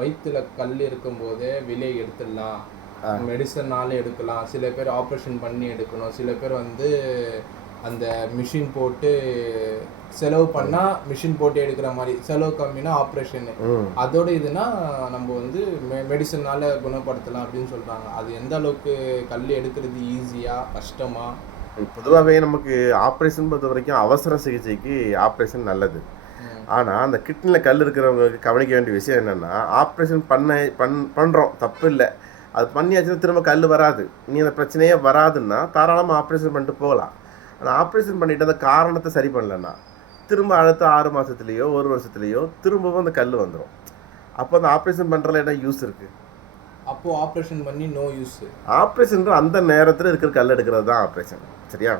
வயிற்றுல கல் இருக்கும்போதே வெளியே எடுத்துடலாம், மெடிசனால எடுக்கலாம். சில பேர் ஆப்ரேஷன் பண்ணி எடுக்கணும், சில பேர் வந்து அந்த மிஷின் போட்டு செலவு பண்ணால் மிஷின் போட்டு எடுக்கிற மாதிரி, செலவு கம்மினா ஆப்ரேஷனு. அதோட இதுனா நம்ம வந்து மெடிசனால் குணப்படுத்தலாம் அப்படின்னு சொல்கிறாங்க. அது எந்த அளவுக்கு கல் எடுக்கிறது ஈஸியாக கஷ்டமா? பொதுவாகவே நமக்கு ஆப்ரேஷன் பொறுத்த வரைக்கும் அவசர சிகிச்சைக்கு ஆப்ரேஷன் நல்லது. ஆனால் அந்த கிட்னியில் கல் இருக்கிறவங்களுக்கு கவனிக்க வேண்டிய விஷயம் என்னென்னா, ஆப்ரேஷன் பண்ணுறோம் தப்பு இல்லை, அது பண்ணியாச்சுன்னா திரும்ப கல் வராது, இனி அந்த பிரச்சனையே வராதுன்னா தாராளமாக ஆப்ரேஷன் பண்ணிட்டு போகலாம். ஆனால் ஆப்ரேஷன் பண்ணிவிட்டு அந்த காரணத்தை சரி பண்ணலன்னா திரும்ப அடுத்த 6 மாதத்துலேயோ 1 வருஷத்துலேயோ திரும்பவும் அந்த கல் வந்துடும். அப்போ அந்த ஆப்ரேஷன் பண்ணுறதுல என்ன யூஸ் இருக்குது? அப்போது ஆப்ரேஷன் பண்ணி நோ யூஸ். ஆப்ரேஷன் அந்த நேரத்தில் இருக்கிற கல் எடுக்கிறது தான் ஆப்ரேஷன். சரியா?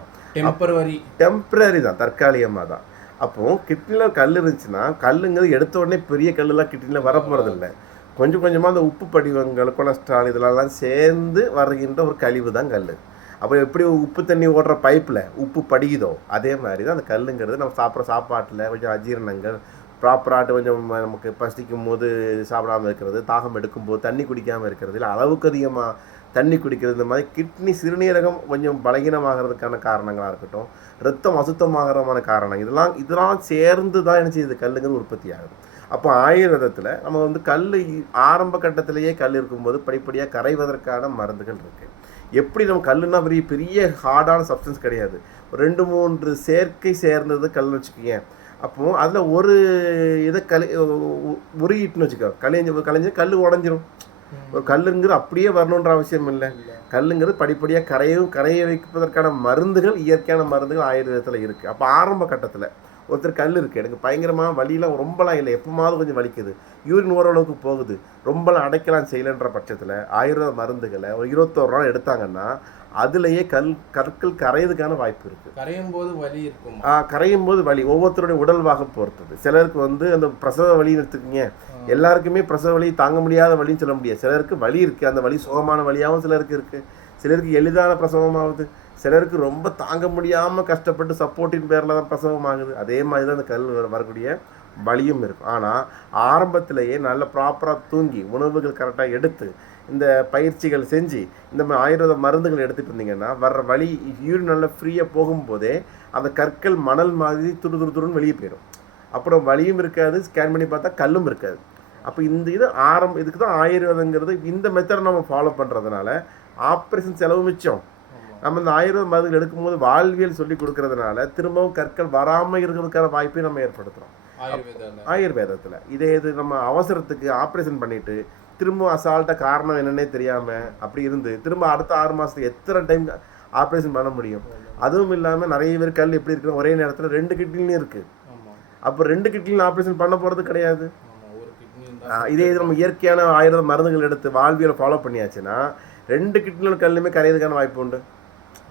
டெம்பரரி தான், தற்காலிகமாக தான். அப்போது கிட்னியில் கல் இருந்துச்சுன்னா, கல்லுங்கிறது எடுத்த உடனே பெரிய கல்லுலாம் கிட்னியில் வரப்போகிறது இல்லை. கொஞ்சம் கொஞ்சமாக அந்த உப்பு படிவங்கள், கொலஸ்ட்ரால் இதெல்லாம் சேர்ந்து வருகின்ற ஒரு கழிவு தான் கல். அப்போ எப்படி உப்பு தண்ணி ஓடுற பைப்பில் உப்பு படிக்குதோ அதே மாதிரி தான் அந்த கல்லுங்கிறது. நம்ம சாப்பிட்ற சாப்பாட்டில் கொஞ்சம் அஜீரணங்கள், ப்ராப்பராகிட்டு கொஞ்சம் நமக்கு பசிக்கும் போது சாப்பிடாமல் இருக்கிறது, தாகம் எடுக்கும்போது தண்ணி குடிக்காமல் இருக்கிறது, இல்லை அளவுக்கு அதிகமாக தண்ணி குடிக்கிறது, இந்த மாதிரி கிட்னி சிறுநீரகம் கொஞ்சம் பலகீனமாகிறதுக்கான காரணங்களாக இருக்கட்டும், ரத்தம் அசுத்தமாகறமான காரணம், இதெல்லாம் சேர்ந்து தான் என்ன செய்யுது, கல்லுங்கிறது உற்பத்தி ஆகுது. அப்போ ஆயுர்வேதத்தில் நம்ம வந்து கல் ஆரம்ப கட்டத்திலேயே கல் இருக்கும்போது படிப்படியாக கரைவதற்கான மருந்துகள் இருக்குது. எப்படி நம்ம கல்லுன்னா பெரிய பெரிய ஹார்டான சப்ஸ்டன்ஸ் கிடையாது, 2-3 சேர்க்கை சேர்ந்தது கல்னு வச்சுக்கோங்க. அப்போது அதில் ஒரு இதை உருகிட்டுன்னு வச்சுக்கோ, கலைஞ்சு கல் உடஞ்சிரும். ஒரு கல்லுங்கிறது அப்படியே வரணுன்ற அவசியம் இல்லை. கல்லுங்கிறது படிப்படியாக கரைய வைப்பதற்கான மருந்துகள், இயற்கையான மருந்துகள் ஆயுர்வேதத்தில் இருக்குது. அப்போ ஆரம்ப கட்டத்தில் ஒருத்தர் கல் இருக்குது, எனக்கு பயங்கரமாக வலியெலாம் ரொம்பலாம் இல்லை, எப்போமாவது கொஞ்சம் வலிக்குது, யூரின் ஓரளவுக்கு போகுது, ரொம்பலாம் அடைக்கலாம் செய்யலைன்ற பட்சத்தில் ஆயுர்வேத மருந்துகளை ஒரு 21 நாள் எடுத்தாங்கன்னா அதுலேயே கற்கள் கரையிறதுக்கான வாய்ப்பு இருக்குது. கரையும் போது வலி இருக்கும். கரையும் போது வலி ஒவ்வொருத்தருடைய உடல்வாக பொறுத்தது. சிலருக்கு வந்து அந்த பிரசவ வலின்னு எடுத்துக்கிங்க, எல்லாருக்குமே பிரசவ வலி தாங்க முடியாத வலின்னு சொல்ல முடியாது. சிலருக்கு வலி இருக்குது, அந்த வலி சுகமான வலியாகவும் சிலருக்கு இருக்குது, சிலருக்கு எளிதான பிரசவமாகுது, சிலருக்கு ரொம்ப தாங்க முடியாமல் கஷ்டப்பட்டு சப்போர்ட்டின் பேரில் தான் பிரசவமாகுது. அதே மாதிரி தான் அந்த கல் வரக்கூடிய வலியும் இருக்கும். ஆனால் ஆரம்பத்திலேயே நல்ல ப்ராப்பராக தூங்கி உணவுகள் கரெக்டாக எடுத்து இந்த பயிற்சிகள் செஞ்சு இந்த மாதிரி ஆயுர்வேத மருந்துகள் எடுத்துகிட்டு இருந்தீங்கன்னா வர்ற வலி யூரின் நல்லா ஃப்ரீயாக போகும்போதே அந்த கற்கள் மணல் மாதிரி துருன்னு வெளியே போயிடும். அப்புறம் வலியும் இருக்காது, ஸ்கேன் பண்ணி பார்த்தா கல்லும் இருக்காது. அப்போ இந்த இதுக்கு தான் ஆயுர்வேதங்கிறது. இந்த மெத்தடை நம்ம ஃபாலோ பண்ணுறதுனால ஆப்ரேஷன் செலவு மிச்சம். நம்ம இந்த ஆயுர்வேத மருந்துகள் எடுக்கும்போது வாழ்வியல் சொல்லி கொடுக்கறதுனால திரும்பவும் கற்கள் வராமல் இருக்கிறதுக்கான வாய்ப்பையும் நம்ம ஏற்படுத்துகிறோம் ஆயுர்வேதத்தில். இது நம்ம அவசரத்துக்கு ஆப்ரேஷன் பண்ணிவிட்டு திரும்ப அசால்ட்டாக காரணம் என்னன்னே தெரியாமல் அப்படி இருந்து திரும்ப அடுத்த 6 மாதத்துக்கு எத்தனை டைம் ஆப்ரேஷன் பண்ண முடியும்? அதுவும் இல்லாமல் நிறைய பேர் கல் எப்படி இருக்குன்னு ஒரே நேரத்தில் 2 கிட்னிலையும் இருக்குது. அப்போ 2 கிட்னிலையும் ஆப்ரேஷன் பண்ண போகிறது கிடையாது. இதே நம்ம இயற்கையான ஆயுர்வேத மருந்துகள் எடுத்து வாழ்வியலை ஃபாலோ பண்ணியாச்சுன்னா 2 கிட்னிலும் கல்லுமே கரையிறதுக்கான வாய்ப்பு உண்டு.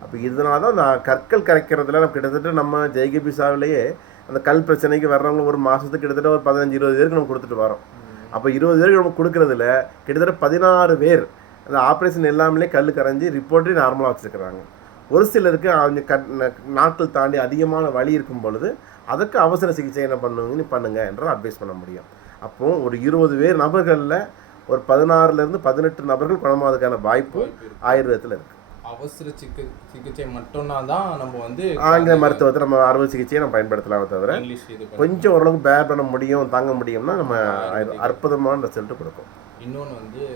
அப்போ இதனால தான் நான் கற்கள் கரைக்கிறதுல நம்ம கிட்டத்தட்ட நம்ம ஜெய்கபிசாவிலேயே அந்த கல் பிரச்சனைக்கு வர்றவங்க ஒரு மாதத்துக்கு கிட்டத்தட்ட ஒரு 15-20 பேருக்கு நம்ம கொடுத்துட்டு வரோம். அப்போ 20 பேருக்கு நம்ம கொடுக்குறதுல கிட்டத்தட்ட 16 பேர் அந்த ஆப்ரேஷன் எல்லாமே கல் கரைஞ்சி ரிப்போர்ட்டே நார்மலாக வச்சுருக்கிறாங்க. ஒரு சிலருக்கு அவங்க நாட்கள் தாண்டி அதிகமான வலி இருக்கும் பொழுது அதற்கு அவசர சிகிச்சை என்ன பண்ணுங்க என்ற அட்வைஸ் பண்ண முடியும். அப்போது ஒரு 20 பேர் நபர்களில் ஒரு 16லேருந்து 18 நபர்கள் குணமாவதுக்கான வாய்ப்பு ஆயுர்வேதத்தில் இருக்குது. அவசர சிகிச்சை மட்டும்னா தான் நம்ம வந்து ஆங்கில மருத்துவத்தை நம்ம அறுவை சிகிச்சையை நம்ம பயன்படுத்தலாமே தவிர கொஞ்சம் ஓரளவுக்கு பேர் பண்ண முடியும், தாங்க முடியும்னா நம்ம அற்புதமான ரிசல்ட் கொடுக்கும். இன்னொன்று வந்து